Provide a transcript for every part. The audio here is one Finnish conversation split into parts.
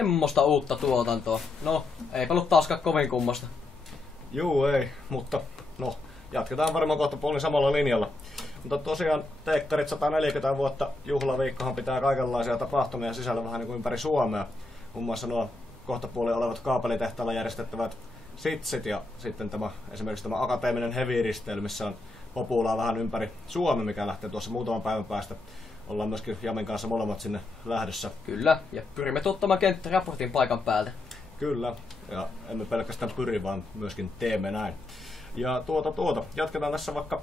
Semmosta uutta tuotantoa. No, eipä ollut taaskaan kovin kummosta. Juu, ei, mutta no, jatketaan varmaan kohta puolin samalla linjalla. Mutta tosiaan Teekkarit 140 vuotta juhlaviikkohan pitää kaikenlaisia tapahtumia sisällä vähän niin kuin ympäri Suomea. Muun muassa nuo kohtapuolin olevat kaapelitehtaalla järjestettävät sitsit ja sitten esimerkiksi tämä akateeminen heavy-risteily, missä on populaa vähän ympäri Suomea, mikä lähtee tuossa muutaman päivän päästä. Ollaan myöskin Jamen kanssa molemmat sinne lähdössä. Kyllä, ja pyrimme tuottamaan kenttäraportin paikan päältä. Kyllä, ja emme pelkästään pyri, vaan myöskin teemme näin. Ja jatketaan tässä vaikka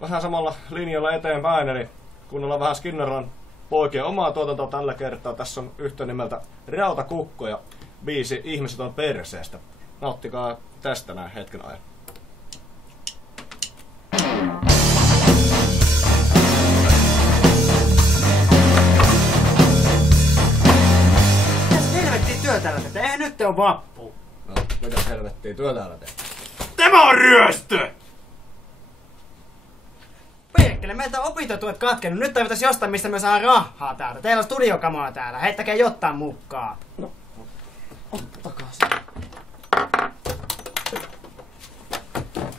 vähän samalla linjalla eteenpäin, eli kuunnellaan vähän Skinnaran poikien omaa tuotantoa tällä kertaa. Tässä on yhtä nimeltä Rautakukko ja biisi Ihmiset on perseestä. Nauttikaa tästä näin hetken ajan. Mitäs helvettiä työ täällä tehdään? Eihän nyt on vappu. No, mitäs helvettiä työ täällä tehdään? Tämä on ryöstö! Perkele, meiltä on opintotuet katkenut. Nyt tarvitais jostain, mistä me saadaan rahaa täältä. Teillä on studiokamaa täällä. Heittäkää jotain mukaan. No, ottakaa se.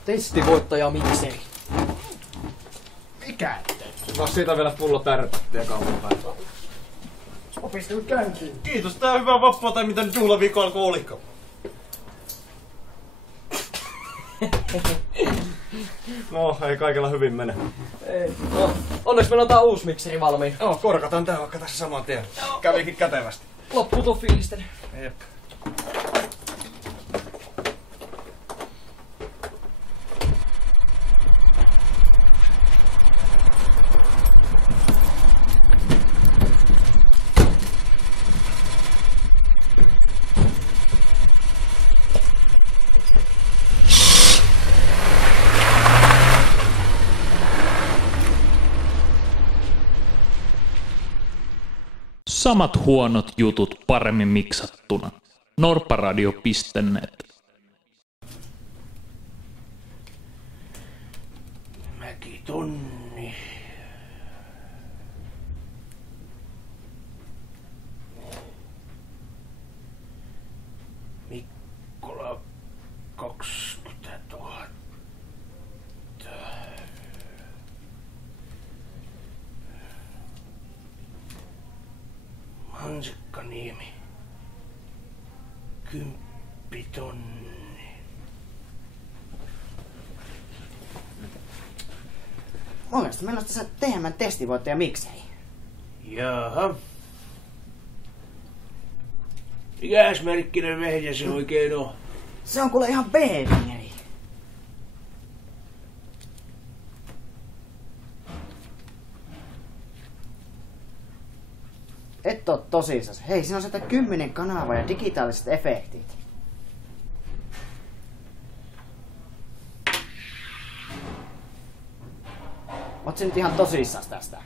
Testivoittaja mikseri. Mikä ettei? No siitä vielä pullo tärpättiä kaupan päivää. Opiskelut käyntiin. Kiitos, tää on hyvää vappua tai mitä nyt juhlaviikko alkoi olikaan. No, ei kaikilla hyvin mene. Ei. No, onneksi meillä on tää uusi mikseri valmiin. No, korkataan tää vaikka tässä saman tien. Kävikin kätevästi. Loppuu tuon fiilisten. Jep. Samat huonot jutut paremmin miksattuna. Norpparadio.net. Mäkitonni. Mikkola 20 000. Mansikkaniemi. 10 000. Oikeesti, meillä on tässä TM-testivoittaja miksei. Jaha. Mikäs merkkinen vehjä se oikein on? Se on kuule ihan B-vingeri. Et oo tosissas. Hei, siinä on 110 kanavaa ja digitaaliset efektit. Oot sä nyt ihan tosissas tästä?